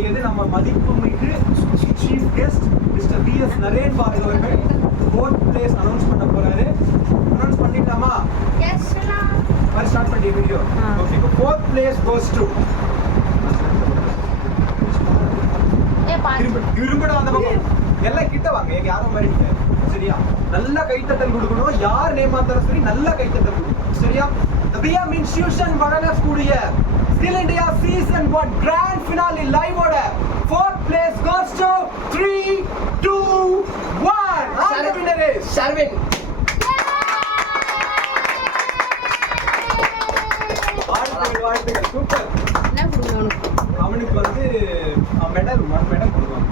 பார்க்கக்கூடியது நம்ம மதிப்புமிகு chief guest mister V.S. Naren Bharathi அவர்கள் 4th place அனௌன்ஸ் பண்ண போறாரு. அனௌன்ஸ் பண்ணிட்டாமா? எஸ் அண்ணா. ஃபர்ஸ்ட் ஸ்டார்ட் பண்ணி வீடியோ. ஓகே, இப்போ 4th place goes to திரும்பட அந்த பக்கம் எல்லாம் கிட்ட வாங்க. எங்க யாரும் மாதிரி இல்ல. சரியா? நல்ல கைத்தட்டல் கொடுக்கணும். யார் நேம் ஆந்தாலும் சரி நல்ல கைத்தட்டல் கொடுக்கணும். சரியா? The BM Institution வழங்கக்கூடிய Skill India Season 1 Grand Finale live ஓட 4th place goes to 3, 2, 1. And the winner is Sharvin. வாழ்த்துக்கள். சூப்பர். என்ன கொடுக்கணும்? அவனுக்கு வந்து மெடல் 1 மெடல் கொடுப்பாங்க.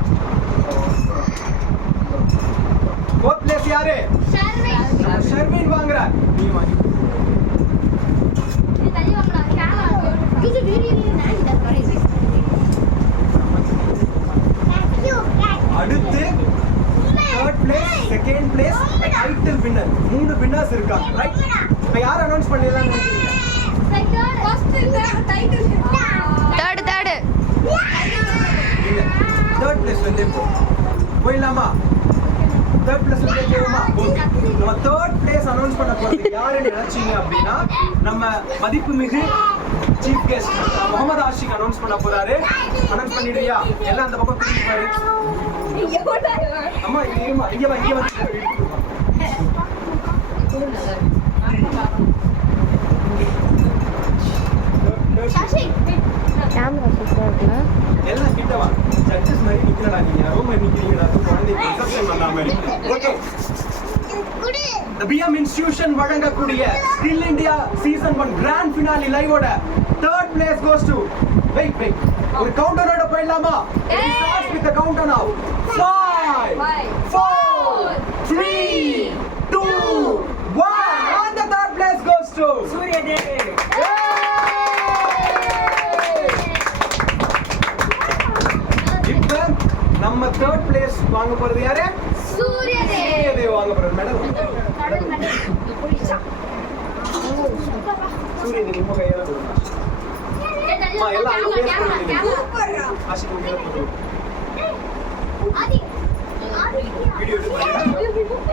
4th place யாரு? ஷர்வின் வாங்குறார். நீ வாங்கி. இது தள்ளி வாங்கடா. கேமரா. இது வீடியோ நான் இந்த கரெக்ட். அடுத்து 3rd place, 2nd place, title winner. 3 winners இருக்காங்க. ரைட்? இப்போ யார் அனௌன்ஸ் பண்ணிடலாம் நினைக்கிறீங்க? First title. தேர்ட் பிளேஸ் வந்து போயிடலாமா? தேர்ட் பிளேஸ் வந்து போவோமா? ஓகே, நம்ம தேர்ட் பிளேஸ் அனௌன்ஸ் பண்ண போறது யாருன்னு நினைச்சீங்க அப்படின்னா நம்ம மதிப்புமிகு chief guest Mohammed Ashiq announce பண்ண போறாரு. அனௌன்ஸ் பண்ணிடுறியா? எல்லாம் அந்த பக்கம் திரும்பி பாரு. அம்மா இருமா, இங்க வந்து கேமரா சூப்பரா இருக்குல. எல்லாம் கிட்ட வா. ஜட்ஜஸ் மாதிரி நிக்கிறடா நீங்க. ரூம் நிக்கிறீங்கடா. குழந்தைக்கு ரிசப்ஷன் பண்ண மாதிரி. ஓகே. The BM Institution வழங்கக்கூடிய Skill India Season 1 Grand Finale live ஓட 3rd place goes to wait. ஒரு கவுண்டரோட போயிடலாமா? It starts with the countdown of 5, 4, 3, 2, 1. And the 3rd place goes to Surya Dev. இப்ப நம்ம 3rd place வாங்க போறது யாரு? சூரியதேவ் வாங்க போறது. மெடல் சூரியதேவ் நம்ம கையால கொடுங்க. அம்மா எல்லாம் அங்க பேஸ் பண்ணுங்க. சூப்பர்ரா. ஆஷிக் உங்க கையில போடு. ஆதி வீடியோ எடுத்து பாருங்க.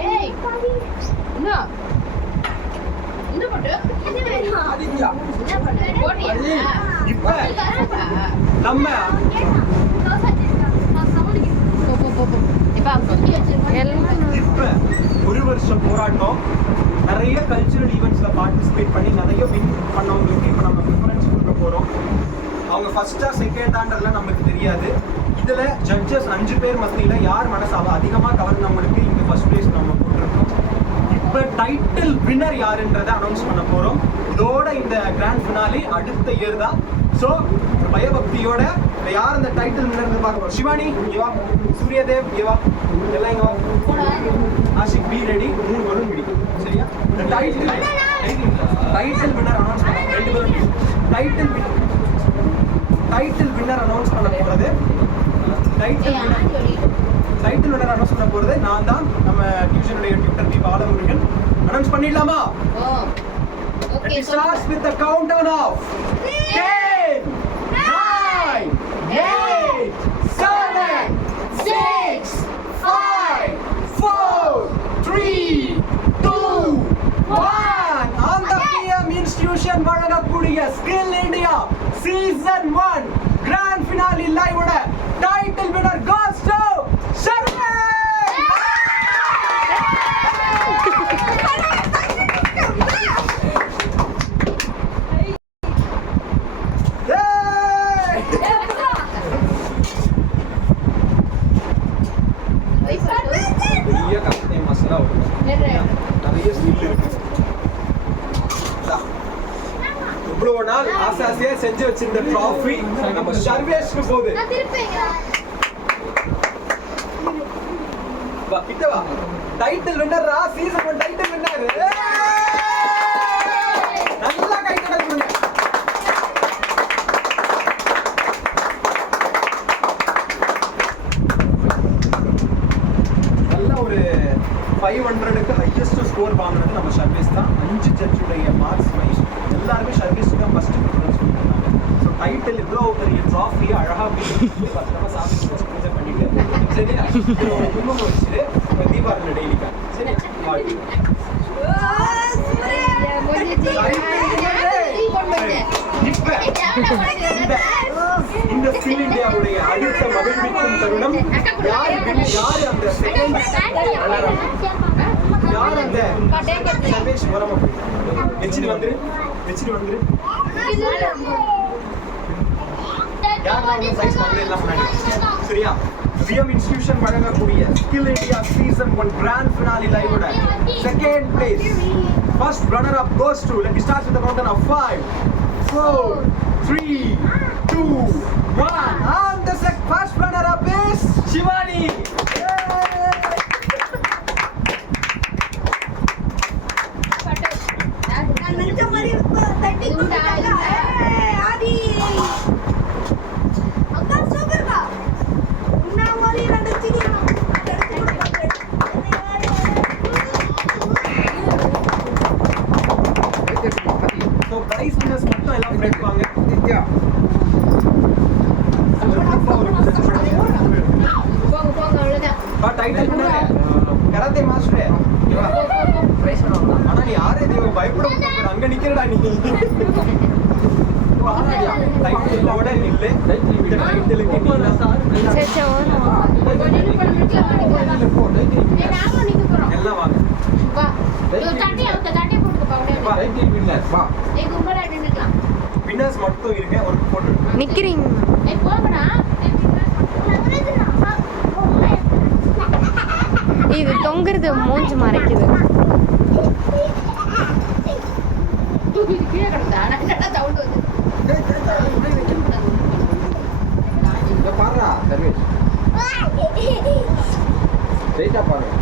ஏய் என்ன பண்ற? ஆதித்யா என்ன பண்ற? போடியா? இப்ப நம்ம இப்ப ஒரு வருஷம் போராட்டம், நிறைய கல்ச்சுரல் ஈவெண்ட்ஸ்ல பார்ட்டிசிபேட் பண்ணி நிறைய வின் பண்ணவங்களுக்கு இப்ப நம்ம ப்ரிஃபரன்ஸ் கொடுக்க போறோம். அவங்க ஃபர்ஸ்டா செகண்டான்றதுலாம் நமக்கு தெரியாது. இதுல ஜட்ஜஸ் 5 பேர் மத்தியில யார் மனசு அதிகமா கவர்ந்தவங்களுக்கு இங்க ஃபர்ஸ்ட் பிளேஸ் நம்ம போட்டிருக்கோம். இப்ப டைட்டில் வின்னர் யாருன்றதை அனௌன்ஸ் பண்ண போறோம். இதோட இந்த கிராண்ட் ஃபினாலி அடுத்த இயர் தான். ஸோ பயபக்தியோட யார் அந்த டைட்டில் வின்னர் பார்க்க போறோம். சிவானி இங்க வா, சூரியதேவ் இங்க வா, எல்லாம் இங்க வா. Ashiq be ready. 3 பலூன் பிடி. சரியா? இந்த டைட்டில் வின்னர் அனௌன்ஸ் பண்ண 2 பலூன். டைட்டில் வின்னர் அனௌன்ஸ் பண்ண போறது டைட்டில் வின்னர் அனௌன்ஸ் பண்ண போறது நான் தான். நம்ம டியூஷனுடைய டியூட்டர் டி பாலமுருகன். அனௌன்ஸ் பண்ணிடலாமா? Okay. It starts with the countdown of 10, 9, 8, 7, 6, 5, 4, 3, 2, 1. On the BM Institution வழங்கக்கூடிய Skill India Season 1 Grand Finale live ஓட title winner goes to Sharvin. பெரிய கம்பெனி மசாலா நிறைய ஸ்கில் இருக்கு. இவ்வளவு நாள் ஆசாசியா செஞ்சு வச்சிருந்த ட்ராஃபி நம்ம சர்வேஷ்க்கு போகுது. வா கிட்ட வா. Title winner season 1 title winner. நல்லா கைத்தட்டல் கொடுங்க. நல்ல ஒரு 500க்கு ஹையஸ்ட் ஸ்கோர் வாங்குனது நம்ம சர்வீஸ் தான். 5 ஜட்ஜுடைய மார்க்ஸ் வைஸ் எல்லாருமே சர்வீஸ் தான் ஃபர்ஸ்ட் ப்ரிஃபரன்ஸ் கொடுத்தாங்க. ஸோ டைட்டில் இவ்வளோ பெரிய ட்ராஃபி அழகாக போய் பத்திரமா சாமி பூஜை பண்ணிட்டு சரியா ஒரு குங்குமம் வச்சுட்டு தீபாவளி டெய்லிக்கா சரியா வாழ்க்கை இப்ப இந்த ஸ்கில் இந்தியாவுடைய அடுத்த மகிழ்விக்கும் தருணம் யார் அந்த செகண்ட் யார் அந்த சர்வேஷ் வரமா வச்சுட்டு வந்துரு யார் பிரைஸ் வாங்குறது முன்னாடி சரியா விஎம் இன்ஸ்டிடியூஷன் வழங்கக்கூடிய skill India season 1 grand finale லைவோட second place first runner up goes to let me start with the counter of 5 4 3 2 1 and the first runner up is Shivani. So prize winners மட்டும் எல்லாம் எடுப்பாங்க நித்யா பா title பண்ணாரு karate master இவா price பண்ணுவாங்க ஆனா நீ யாரே தேவ பயப்பட மாட்டேங்க அங்க நிக்கிறடா நீ வாடா டைட்டில் ஓட நில்லே இந்த டைட்டிலுக்கு நீ சச்சோ எல்லாம் வாங்க வா தட்டி போட்டு பாவுடே வா டைட்டில் வின்னர் வா ஏய் கும்பலா நின்னுக்கலாம் வின்னர்ஸ் மட்டும் இருங்க ஒரு போட்டு நிக்கிறீங்க ஏய் போங்கடா இது தொங்குறது மூஞ்சி மறைக்குது இது கீழே கிடந்தா என்னடா சவுண்ட் வருது பாருடா சர்வேஷ் ரைட்டா பாருங்க